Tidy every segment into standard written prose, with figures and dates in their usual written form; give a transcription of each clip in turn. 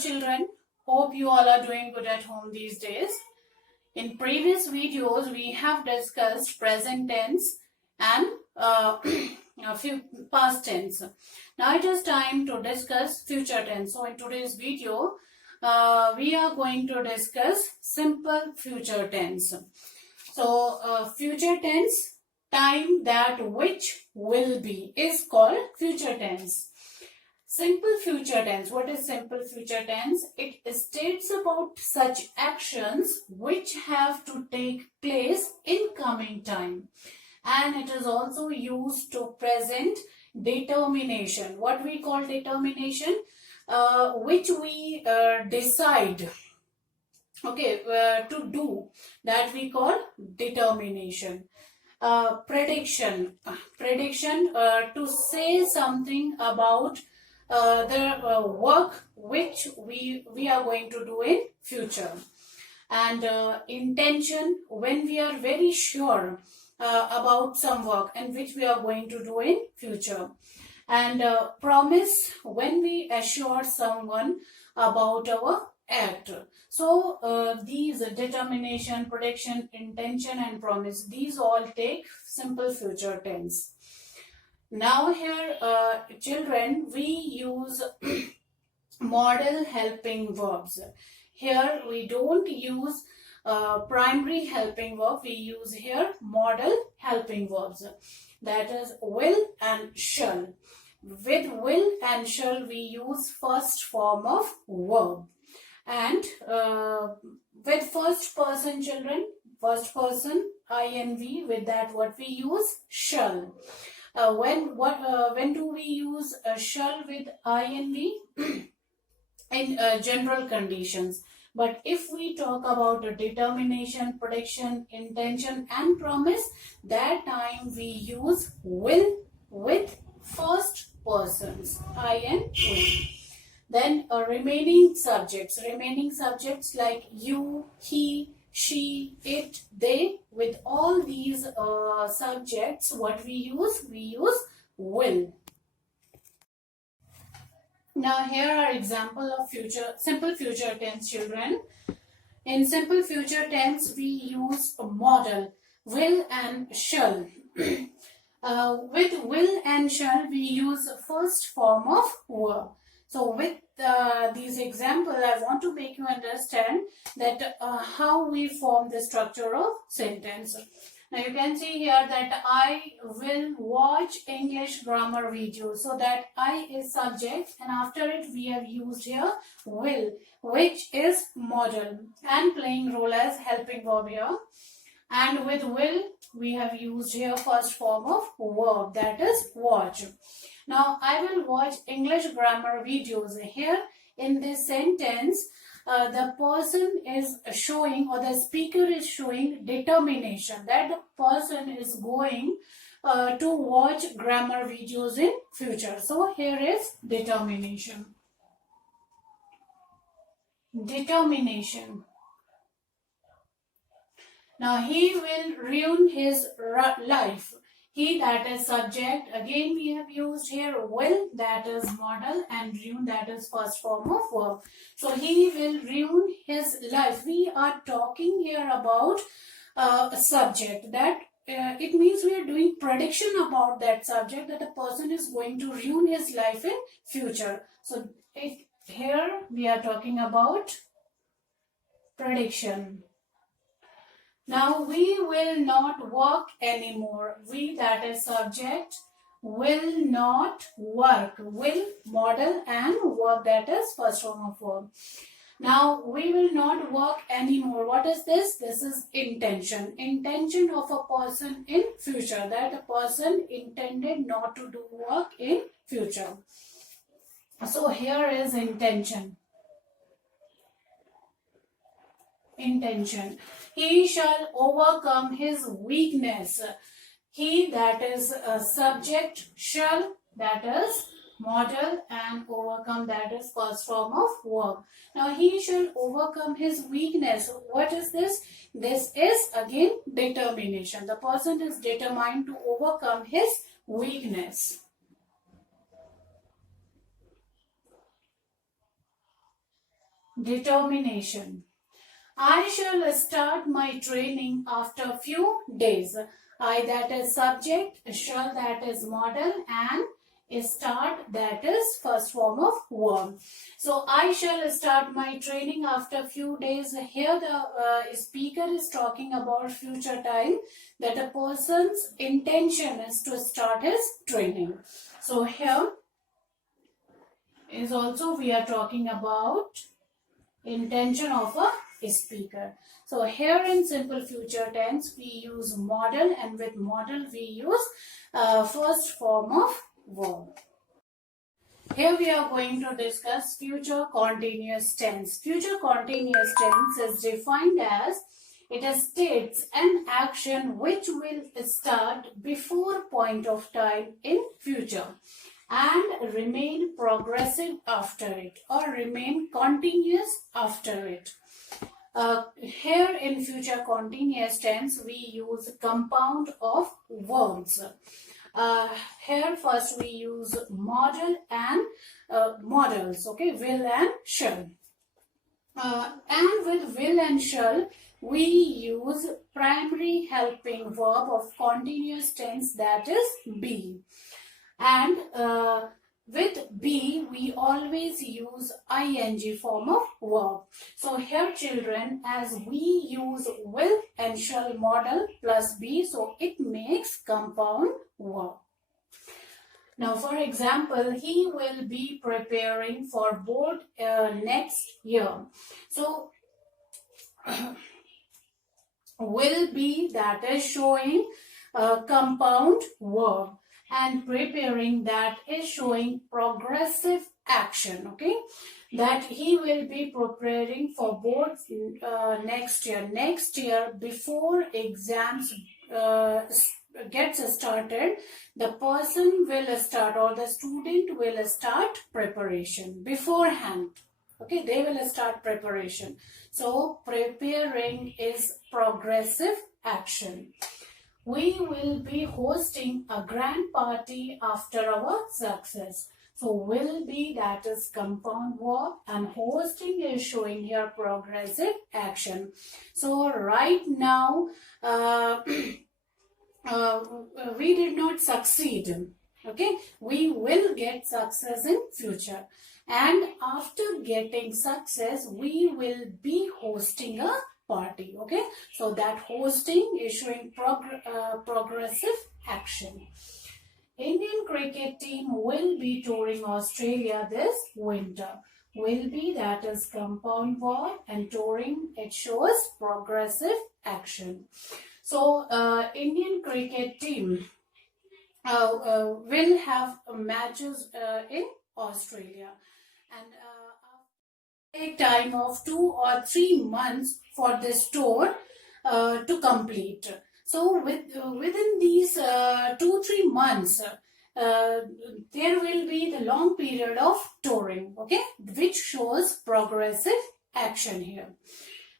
children, hope you all are doing good at home these days. In previous videos, we have discussed present tense and a few past tense. Now it is time to discuss future tense. So in today's video, we are going to discuss simple future tense. So future tense, time that which will be, is called future tense. Simple future tense. What is simple future tense? It states about such actions which have to take place in coming time. And it is also used to present determination. What we call determination? Which we decide to do, that we call determination. Prediction to say something about the work which we are going to do in future. And intention, when we are very sure about some work and which we are going to do in future. And promise, when we assure someone about our act. So these determination, prediction, intention and promise, these all take simple future tense. Now here children, we use modal helping verbs. Here we don't use primary helping verb, we use here modal helping verbs, that is will and shall. With will and shall we use first form of verb. And with first person children, first person INV, with that what we use? Shall. When do we use shall with INV? In general conditions. But if we talk about determination, prediction, intention and promise, that time we use will with first persons INV. Then remaining subjects like you, he, she, it, they, with all these subjects, what we use? We use will. Now here are example of simple future tense children. In simple future tense, we use a modal, will and shall. With will and shall, we use first form of verb. So with these examples, I want to make you understand that how we form the structure of sentence. Now you can see here that I will watch English grammar videos. So that I is subject and after it we have used here will, which is modal and playing role as helping verb here. And with will we have used here first form of verb, that is watch. Now I will watch English grammar videos. Here in this sentence, the person is showing, or the speaker is showing determination that the person is going to watch grammar videos in future. So here is determination. Determination. Now he will ruin his life. He, that is subject. Again we have used here will, that is modal, and ruin, that is first form of verb. So he will ruin his life. We are talking here about a subject, that it means we are doing prediction about that subject, that a person is going to ruin his life in future. So here we are talking about prediction. Now we will not work anymore. We, that is subject, will not work. Will, modal, and work, that is first form of verb. Now we will not work anymore. What is this? This is intention. Intention of a person in future, that a person intended not to do work in future. So here is intention. Intention. He shall overcome his weakness. He, that is subject, shall, that is modal, and overcome, that is first form of verb. Now he shall overcome his weakness. What is this? This is again determination. The person is determined to overcome his weakness. determination. I shall start my training after few days. I, that is subject, shall, that is model, and start, that is first form of verb. So I shall start my training after few days. Here the speaker is talking about future time, that a person's intention is to start his training. So here is also we are talking about intention of a speaker. So here in simple future tense we use model, and with model we use first form of verb. Here we are going to discuss future continuous tense. Future continuous tense is defined as it states an action which will start before point of time in future and remain progressive after it, or remain continuous after it. Here in future continuous tense we use compound of verbs. Here first we use model and models, okay, will and shall. And with will and shall we use primary helping verb of continuous tense, that is be. And with be we always use ing form of verb. So here children, as we use will and shall model plus be, so it makes compound verb. Now for example, he will be preparing for board next year. So will be, that is showing compound verb, and preparing, that is showing progressive action, okay, that he will be preparing for boards next year before exams gets started. The person will start, or the student will start preparation beforehand, okay, they will start preparation. So preparing is progressive action. We will be hosting a grand party after our success. So will be, that is compound verb, and hosting is showing here progressive action. So right now we did not succeed, okay, we will get success in future, and after getting success we will be hosting a party, okay, so that hosting is showing progressive action. Indian cricket team will be touring Australia this winter. Will be, that is compound verb, and touring, it shows progressive action. So Indian cricket team will have matches in Australia, and take time of 2 or 3 months for this tour to complete. So within these 2-3 months there will be the long period of touring, okay, which shows progressive action here.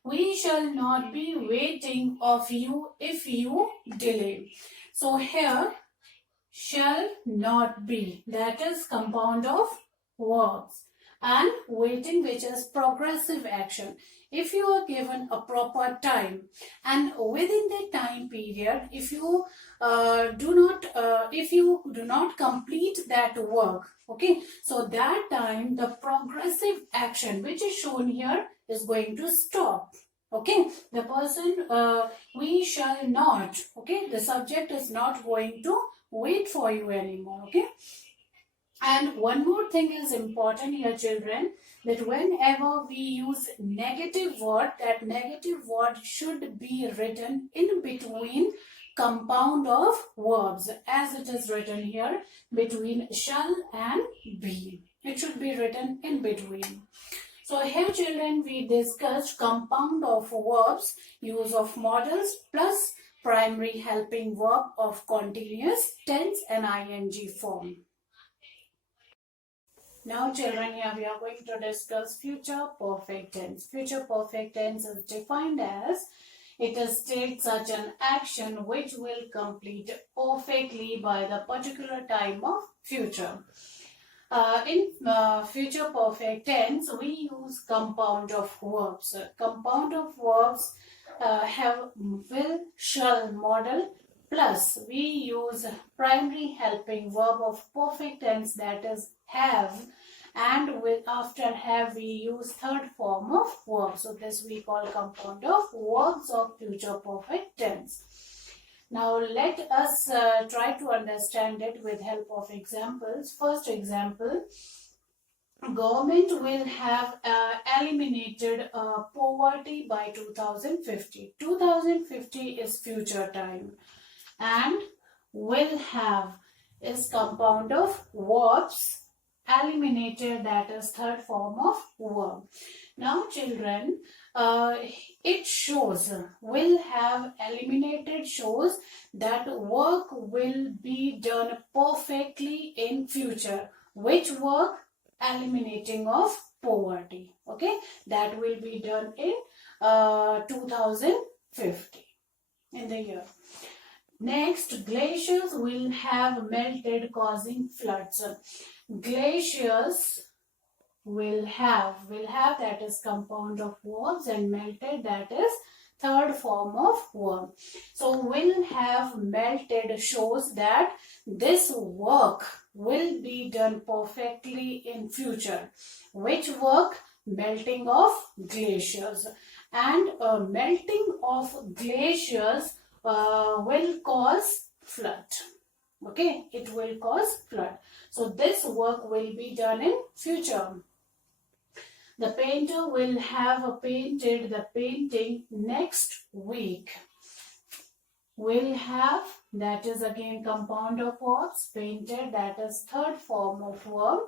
We shall not be waiting of you if you delay. So here shall not be, that is compound of verbs, and waiting, which is progressive action. If you are given a proper time, and within the time period, if you do not complete that work, okay, so that time the progressive action which is shown here is going to stop. Okay, the person we shall not, okay, the subject is not going to wait for you anymore, okay. And one more thing is important here children, that whenever we use negative word, that negative word should be written in between compound of verbs, as it is written here between shall and be. It should be written in between. So here children we discussed compound of verbs, use of models plus primary helping verb of continuous tense and ing form. Now children, here we are going to discuss future perfect tense. Future perfect tense is defined as it states such an action which will complete perfectly by the particular time of future. In future perfect tense, we use compound of verbs. Compound of verbs have will, shall model, plus we use primary helping verb of perfect tense, that is have, and with after have we use third form of verb. So this we call compound of verbs of future perfect tense. Now let us try to understand it with help of examples. First example, government will have eliminated poverty by 2050. 2050 is future time, and will have is compound of verbs, eliminated, that is third form of verb. Now children, it shows, will have eliminated shows that work will be done perfectly in future. Which work? Eliminating of poverty. Okay, that will be done in 2050 in the year. Next, glaciers will have melted, causing floods. Glaciers will have, that is compound of verbs, and melted, that is third form of verb. So will have melted shows that this work will be done perfectly in future. Which work? Melting of glaciers. And melting of glaciers will cause flood. Okay, it will cause flood. So this work will be done in future. The painter will have painted the painting next week. Will have, that is again compound of verbs, painted, that is third form of verb.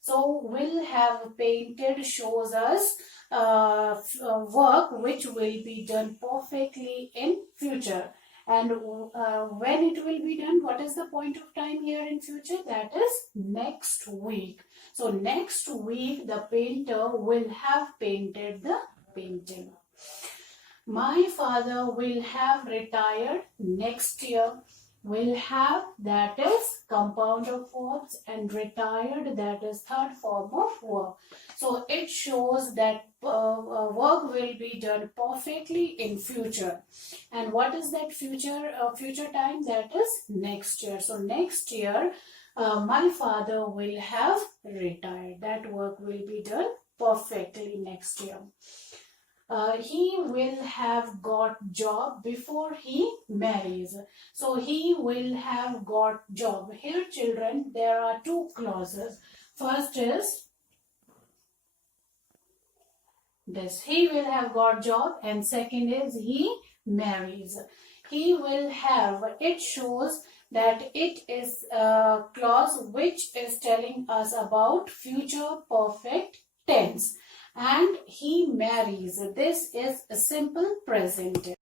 So will have painted shows us work which will be done perfectly in future. And when it will be done, what is the point of time here in future? That is next week. So next week the painter will have painted the painting. My father will have retired next year. Will have, that is compound of verbs, and retired, that is third form of verb. So it shows that work will be done perfectly in future. And what is that future time? That is next year. So next year my father will have retired. That work will be done perfectly next year. He will have got job before he marries. So he will have got job. Here children, there are two clauses. First is this, he will have got job, and second is he marries. He will have, it shows that it is a clause which is telling us about future perfect tense. And he marries, this is a simple present.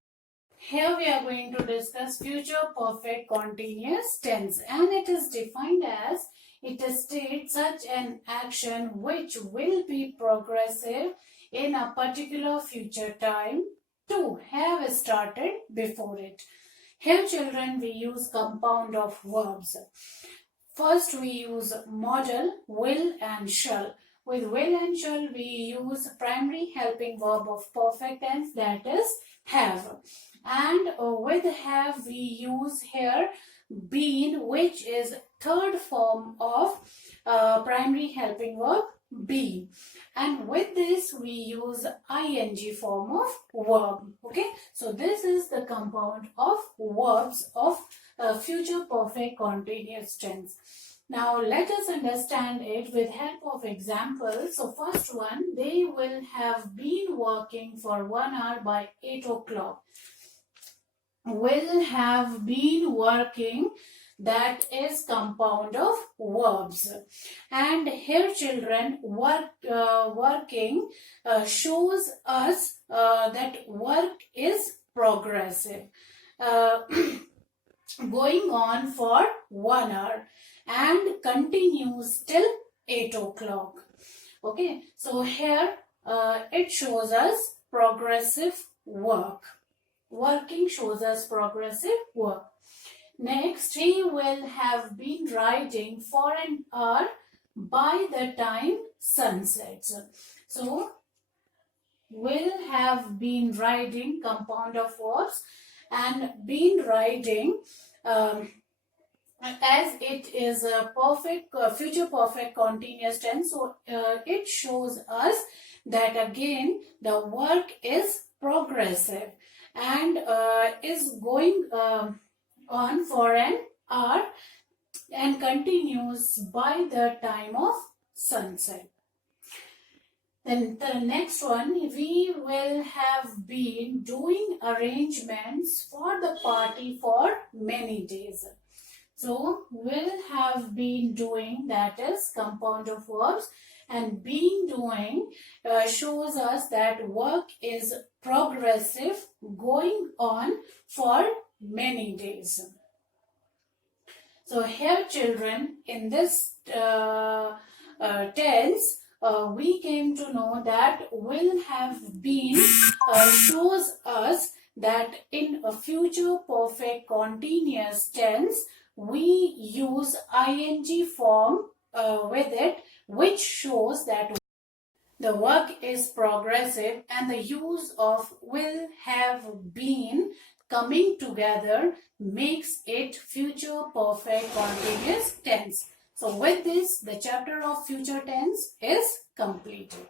Here we are going to discuss future perfect continuous tense, and it is defined as, it states such an action which will be progressive in a particular future time to have started before it. Here children, we use compound of verbs. First we use modal, will and shall. With will and shall we use primary helping verb of perfect tense, that is have. And with have we use here been, which is third form of primary helping verb be. And with this we use ing form of verb. Okay, so this is the compound of verbs of future perfect continuous tense. Now let us understand it with help of examples. So first one, they will have been working for 1 hour by 8 o'clock. Will have been working, that is compound of verbs. And here children, working shows us that work is progressive, going on for 1 hour and continues till 8 o'clock. Okay, so here it shows us progressive work. Working shows us progressive work. Next, he will have been riding for an hour by the time sun sets. So, will have been riding, compound of verbs, and been riding, as it is a perfect future perfect continuous tense, so it shows us that again the work is progressive and is going on for an hour and continues by the time of sunset. Then the next one, we will have been doing arrangements for the party for many days. So, will have been doing, that is compound of verbs, and been doing shows us that work is progressive, going on for many days. So, here children, in this tense, we came to know that will have been shows us that in a future perfect continuous tense, we use ing form with it, which shows that the work is progressive, and the use of will have been coming together makes it future perfect continuous tense. So with this, the chapter of future tense is completed.